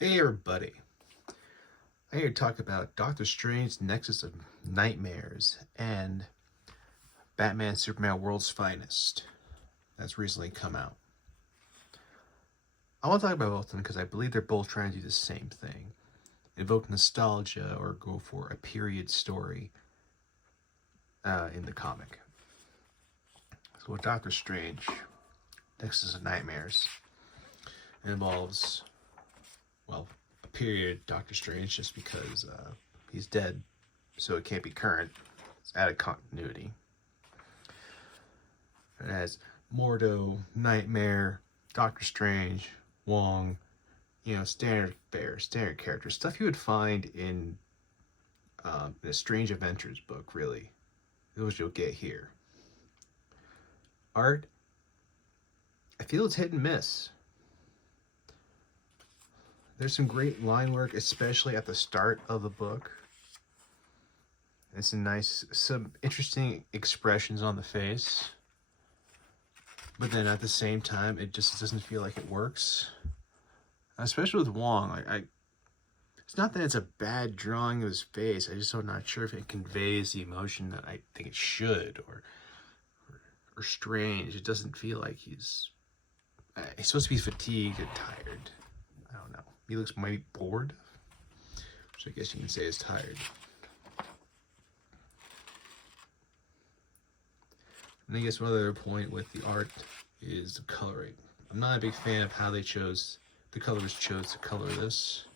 Hey everybody, I'm here to talk about Doctor Strange's Nexus of Nightmares and Batman Superman World's Finest that's recently come out. I want to talk about both of them because I believe they're both trying to do the same thing. Evoke nostalgia or go for a period story in the comic. So with Doctor Strange, Nexus of Nightmares, it involves, well, a period Doctor Strange just because he's dead, so it can't be current. It's added continuity. It has Mordo, Nightmare, Doctor Strange, Wong, standard fare, standard characters, stuff you would find in a Strange Adventures book, really. Those you'll get here. Art, I feel it's hit and miss. There's some great line work, especially at the start of the book. There's some interesting expressions on the face. But then at the same time, it just doesn't feel like it works. Especially with Wong, it's not that it's a bad drawing of his face. I just am not sure if it conveys the emotion that I think it should, or Strange. It doesn't feel like he's supposed to be fatigued and tired. I don't know. He looks maybe bored, which I guess you can say is tired. And I guess one other point with the art is the coloring. I'm not a big fan of how the colors chose to color this.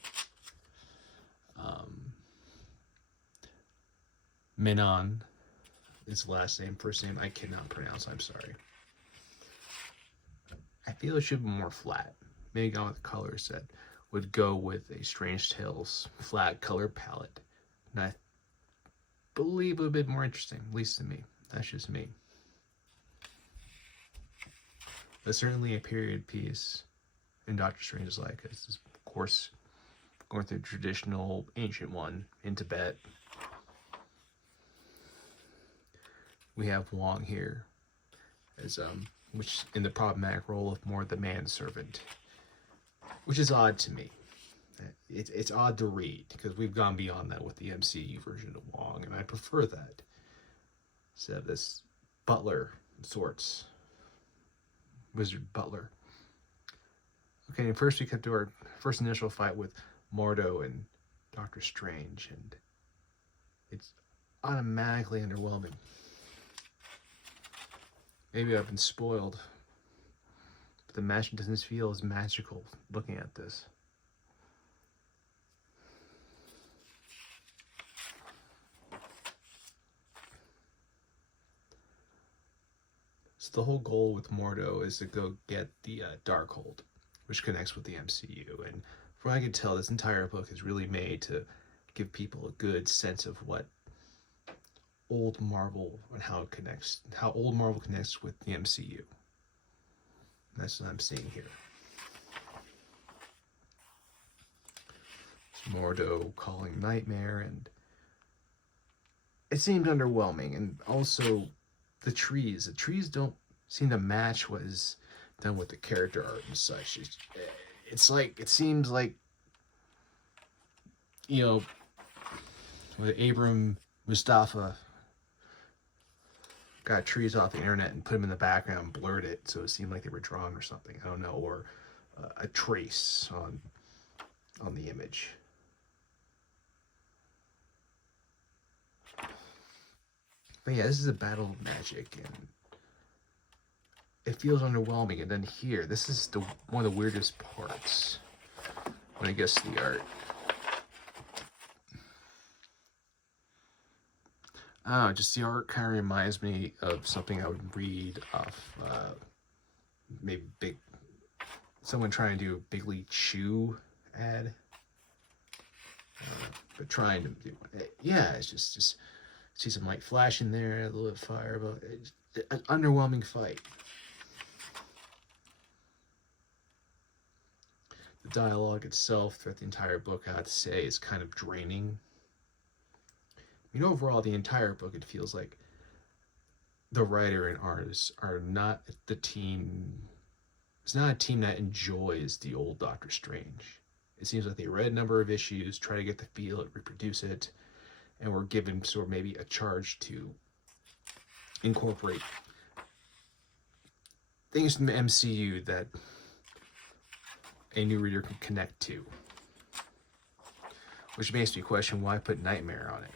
Menon is the last name. First name I cannot pronounce, I'm sorry. I feel it should be more flat. Maybe gone with colors that would go with a Strange Tales flat color palette. And I believe it would be more interesting, at least to me. That's just me. But certainly a period piece in Doctor Strange's life, because it's, of course, going through the traditional ancient one in Tibet. We have Wong here as which in the problematic role of more the manservant, which is odd to me. It's odd to read because we've gone beyond that with the MCU version of Wong, and I prefer that instead of this butler of sorts, wizard butler. Okay, and first we cut to our first initial fight with Mordo and Doctor Strange, and it's automatically underwhelming. Maybe I've been spoiled, but the magic doesn't feel as magical looking at this. So the whole goal with Mordo is to go get the Darkhold, which connects with the MCU. And from what I can tell, this entire book is really made to give people a good sense of what old Marvel and how old Marvel connects with the MCU. And that's what I'm seeing here. It's Mordo calling Nightmare, and it seemed underwhelming. And also the trees don't seem to match what is done with the character art and such. It's like, it seems like, with Abram Mustafa got trees off the internet and put them in the background and blurred it so it seemed like they were drawn or something. I don't know, or a trace on the image. But yeah, this is a battle of magic, and it feels underwhelming. And then here, this is one of the weirdest parts when it gets to the art. I don't know, just the art kind of reminds me of something I would read off maybe someone trying to do a Big League Chew ad. But trying to do it. Yeah, it's just see some light flash in there, a little bit of fire, but it's an underwhelming fight. The dialogue itself throughout the entire book, I have to say, is kind of draining. Overall, the entire book, it feels like the writer and artists are not the team. It's not a team that enjoys the old Doctor Strange. It seems like they read a number of issues, try to get the feel, reproduce it, and were given sort of maybe a charge to incorporate things from the MCU that a new reader can connect to. Which makes me question, why put Nightmare on it?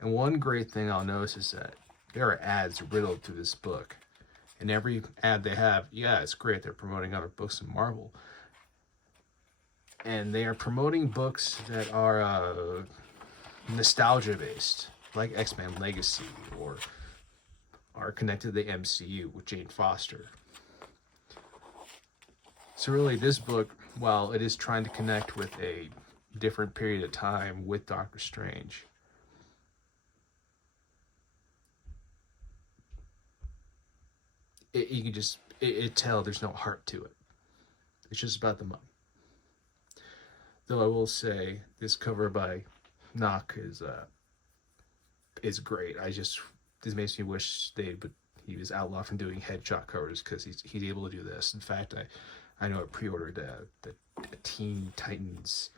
And one great thing I'll notice is that there are ads riddled through this book. And every ad they have, yeah, it's great. They're promoting other books in Marvel. And they are promoting books that are nostalgia-based, like X-Men Legacy, or are connected to the MCU with Jane Foster. So really, this book, while it is trying to connect with a different period of time with Doctor Strange, you can just tell there's no heart to it. It's just about the money. Though I will say this cover by Knock is great. This makes me wish he was outlawed from doing headshot covers, because he's able to do this. In fact, I know I pre-ordered the Teen Titans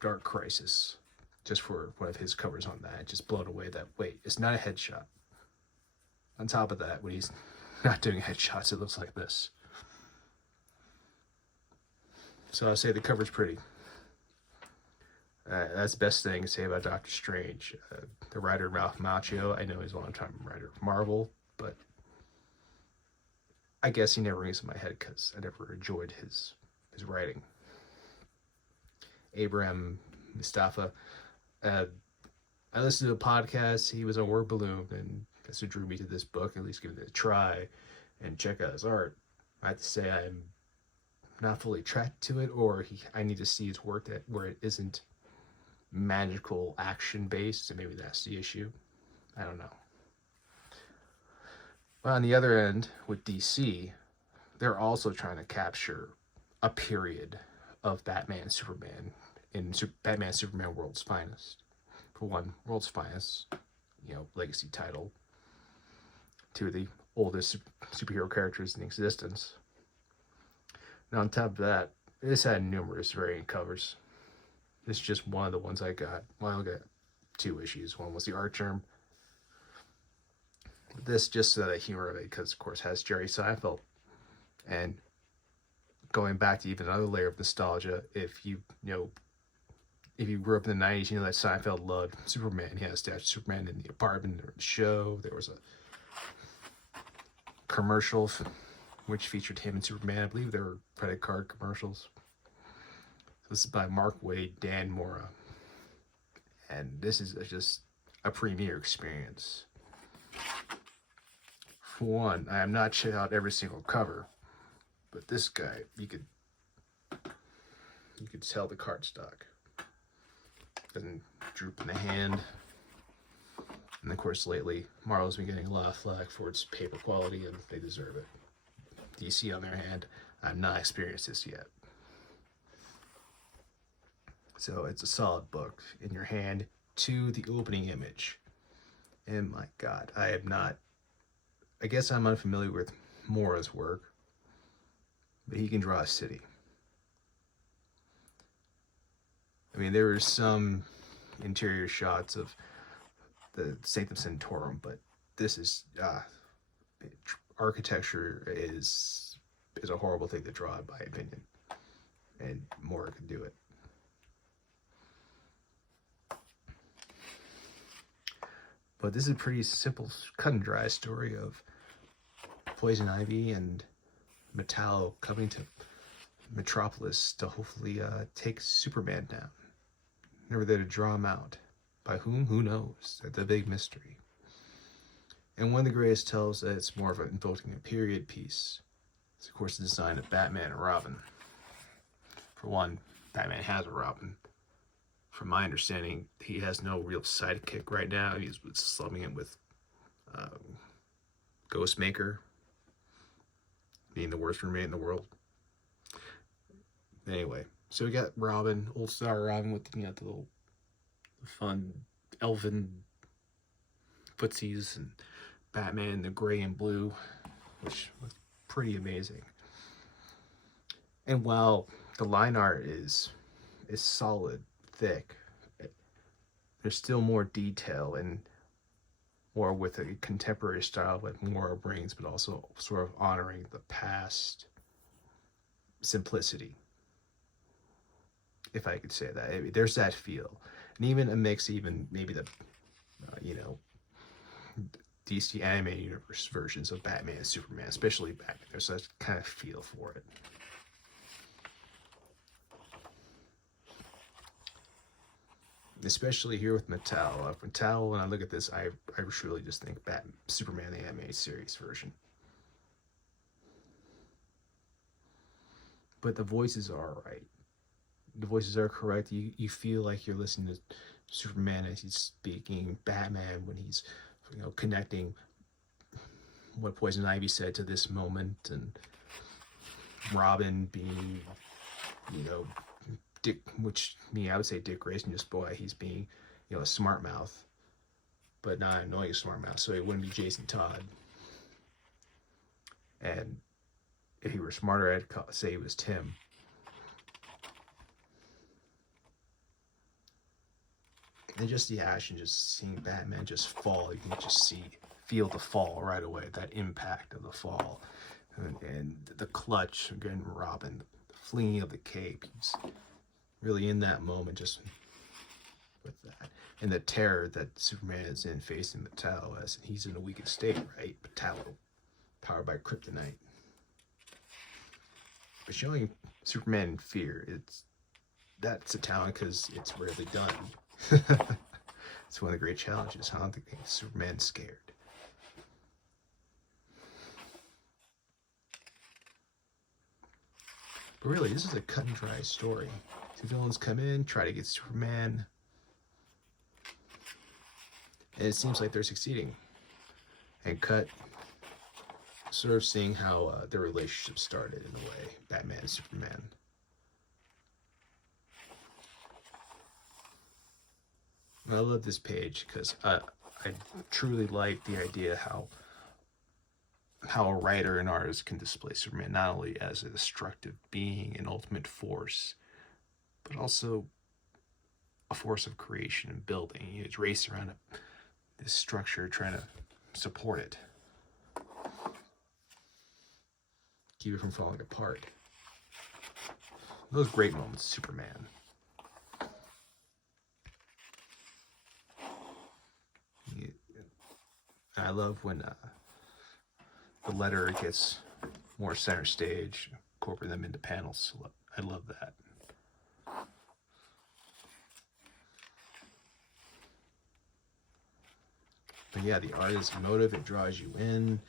Dark Crisis just for one of his covers on that. Just blown away that, wait, it's not a headshot. On top of that, when he's not doing headshots, it looks like this. So I'll say the cover's pretty. That's the best thing to say about Doctor Strange. The writer, Ralph Macchio, I know he's a long-time writer of Marvel, but I guess he never rings in my head because I never enjoyed his writing. Abraham Mustafa, I listened to a podcast. He was on Word Balloon, and that's what drew me to this book. At least give it a try and check out his art. I have to say I'm not fully attracted to it, or I need to see his work where it isn't magical action based, and maybe that's the issue. I don't know. But on the other end, with DC, they're also trying to capture a period of Batman and Superman in Batman and Superman World's Finest. For one, World's Finest, legacy title. Two of the oldest superhero characters in existence. Now on top of that, this had numerous variant covers. This is just one of the ones I got. Well, I got 2 issues. One was the Art Germ. This just the humor of it, because of course it has Jerry Seinfeld. And going back to even another layer of nostalgia, if you grew up in the 90s, you know that Seinfeld loved Superman. He had a statue of Superman in the apartment or the show. There was a commercial which featured him and Superman. I believe there were credit card commercials. This is by Mark Waid, Dan Mora. And this is just a premier experience. For one, I have not checked out every single cover, but this guy, you could tell the cardstock. Doesn't droop in the hand. And of course, lately, Marvel's been getting a lot of flack for its paper quality, and they deserve it. DC, on their hand, I've not experienced this yet. So it's a solid book in your hand to the opening image. And my God, I guess I'm unfamiliar with Mora's work, but he can draw a city. I mean, there were some interior shots of the Sanctum Sanctorum, but this is architecture is a horrible thing to draw, in my opinion, and Mora can do it. But this is a pretty simple, cut and dry story of Poison Ivy and Metallo coming to Metropolis to hopefully take Superman down. Never there to draw him out. By whom? Who knows? That's a big mystery. And one of the greatest tells that it's more of invoking a period piece. It's of course the design of Batman and Robin. For one, Batman has a Robin. From my understanding, he has no real sidekick right now. He's slumming it with Ghostmaker, being the worst roommate in the world. Anyway, so we got Robin, old star Robin with the little fun elven footsies, and Batman in the gray and blue, which was pretty amazing. And while the line art is solid, thick, there's still more detail and more with a contemporary style with more brings, but also sort of honoring the past simplicity, if I could say that. I mean, there's that feel, and even a mix, even maybe the you know, DC animated universe versions of Batman and Superman, especially Batman. There's that kind of feel for it. Especially here with Mattel. Mattel, when I look at this, I truly just think Batman, Superman, the animated series version. But the voices are right. The voices are correct. You feel like you're listening to Superman as he's speaking, Batman when he's connecting what Poison Ivy said to this moment, and Robin being Dick, which I would say Dick Grayson, just boy, he's being a smart mouth, but not annoying smart mouth, so it wouldn't be Jason Todd. And if he were smarter, I'd say it was Tim. And just the action, just seeing Batman just fall, you can just feel the fall right away, that impact of the fall, and the clutch again, Robin, the flinging of the cape. He's really in that moment, just with that, and the terror that Superman is in facing Metallo as he's in a weakened state, right? Metallo, powered by kryptonite. But showing Superman in fear, that's a talent because it's rarely done. It's one of the great challenges, huh? The Superman scared. But really, this is a cut and dry story. Two villains come in, try to get Superman, and it seems like they're succeeding. And cut, sort of seeing how their relationship started in a way, Batman and Superman. And I love this page because I truly like the idea how a writer and artist can display Superman not only as a destructive being and ultimate force, but also a force of creation and building. He's racing around this structure trying to support it, keep it from falling apart. Those great moments, Superman. I love when the letter gets more center stage, incorporate them into panels. I love that. But yeah, the art is emotive, it draws you in.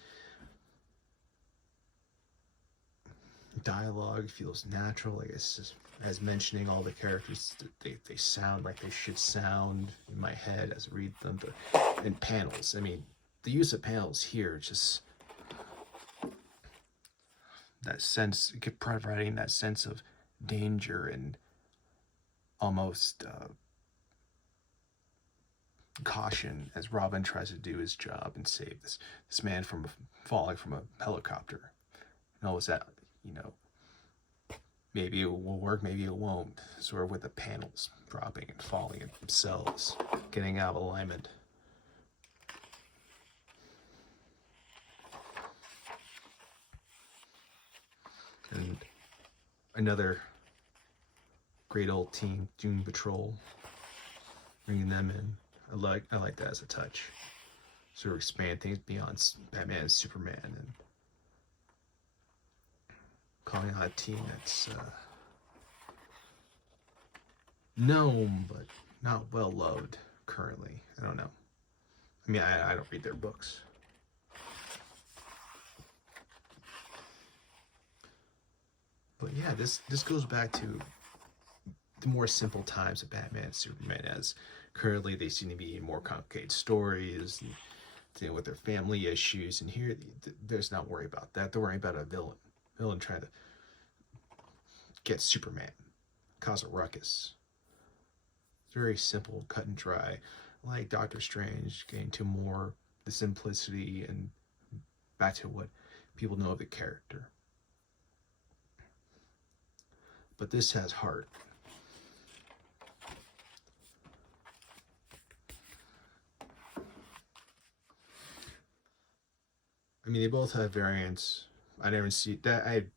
Dialogue feels natural, like it's just, as mentioning all the characters, they sound like they should sound in my head as I read them. And panels, I mean, the use of panels here, just that sense, providing that sense of danger and almost caution as Robin tries to do his job and save this man from falling from a helicopter. And all that, maybe it will work, maybe it won't. Sort of with the panels dropping and falling themselves, getting out of alignment. And another great old team, Doom Patrol, bringing them in. I like that as a touch. Sort of expand things beyond Batman and Superman, and calling out a team that's known but not well loved currently. I don't know. I mean, I don't read their books. But yeah, this goes back to the more simple times of Batman and Superman, as currently they seem to be in more complicated stories, and dealing with their family issues, and here there's not worry about that. They're worrying about a villain trying to get Superman, cause a ruckus. It's very simple, cut and dry, like Doctor Strange, getting to more the simplicity and back to what people know of the character. but this has heart. I mean, they both have variants. I didn't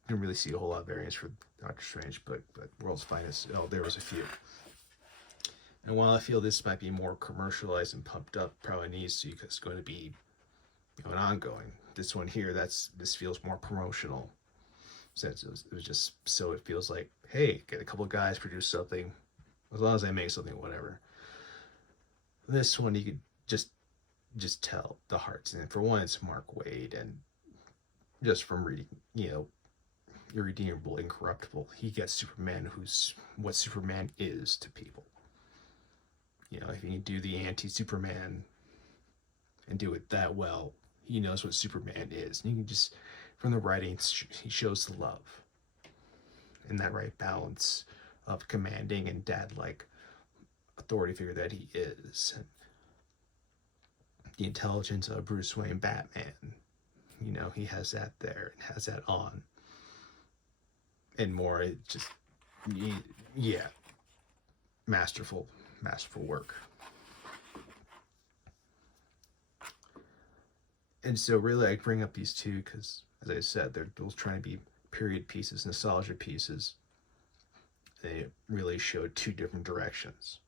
really see a whole lot of variants for Doctor Strange, but World's Finest, oh, there was a few. And while I feel this might be more commercialized and pumped up, probably needs to, because it's going to be, you know, an ongoing. This one here, this feels more promotional. Since it was just so it feels like, hey, get a couple of guys produce something, as long as they make something, whatever. This one you could just tell the hearts, and for one, it's Mark Waid, and just from reading, you know, Irredeemable, Incorruptible, he gets Superman, who's what Superman is to people. You know, if you can do the anti-Superman and do it that well, he knows what Superman is. And you can just, from the writing, he shows the love and that right balance of commanding and dad-like authority figure that he is. And the intelligence of Bruce Wayne Batman, you know, he has that there and has that on. And more, it just, yeah, masterful work. And so really I bring up these two because, as I said, they're both trying to be period pieces, nostalgia pieces. They really show two different directions.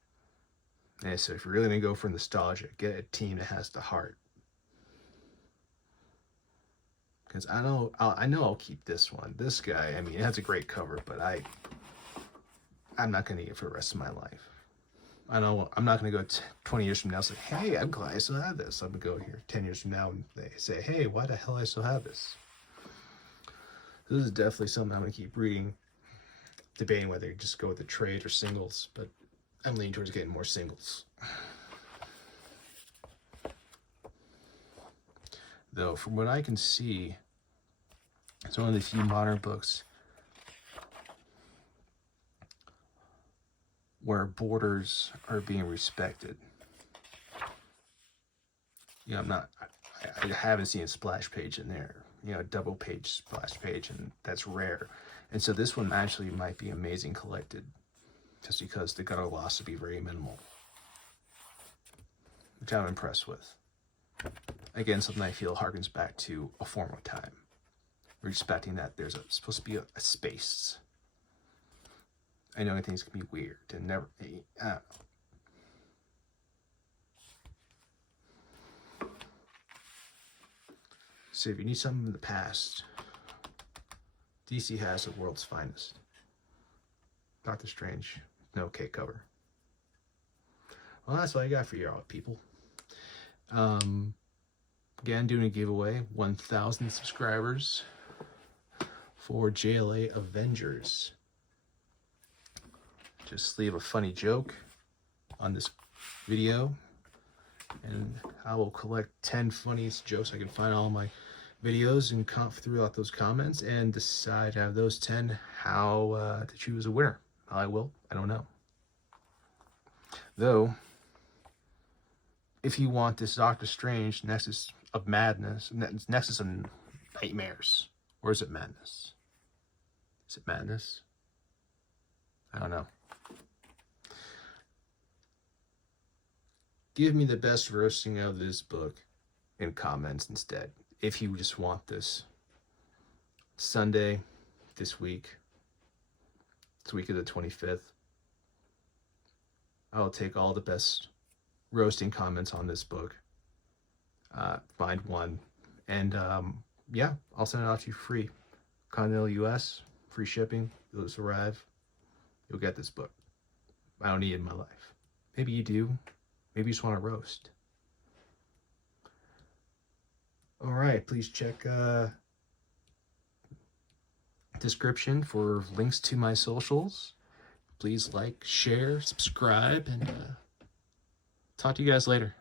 And so if you're really going to go for nostalgia, get a team that has the heart. Because I know I'll keep this one. This guy, I mean, it has a great cover, but I'm not going to get it for the rest of my life. I know I'm not going to go 20 years from now and say, hey, I'm glad I still have this. I'm going to go here 10 years from now and they say, hey, why the hell I still have this? This is definitely something I'm going to keep reading, debating whether to just go with the trade or singles, but I'm leaning towards getting more singles. Though, from what I can see, it's one of the few modern books where borders are being respected. You know, I haven't seen a splash page in there, you know, a double page splash page, and that's rare. And so this one actually might be amazing collected, just because the gutter loss would be very minimal, which I'm impressed with. Again, something I feel harkens back to A Form of Time, respecting that there's supposed to be a space. I know things can be weird and never, I don't know. So if you need something in the past, DC has the world's finest. Doctor Strange, no okay cover. Well, that's what I got for you all, people. Again, doing a giveaway, 1,000 subscribers for JLA Avengers. Just leave a funny joke on this video, and I will collect 10 funniest jokes I can find on all my videos and throughout those comments, and decide out of those 10 how to choose a winner. I will. I don't know. Though, if you want this Doctor Strange Nexus of Madness, Nexus of Nightmares, or is it Madness? Is it Madness? I don't know. Give me the best roasting of this book in comments instead. If you just want this Sunday, this week, it's week of the 25th, I'll take all the best roasting comments on this book, find one, and yeah, I'll send it out to you free. Continental US, free shipping, it'll just arrive. You'll get this book. I don't need it in my life. Maybe you do. Maybe you just want to roast. All right, please check description for links to my socials. Please like, share, subscribe, and talk to you guys later.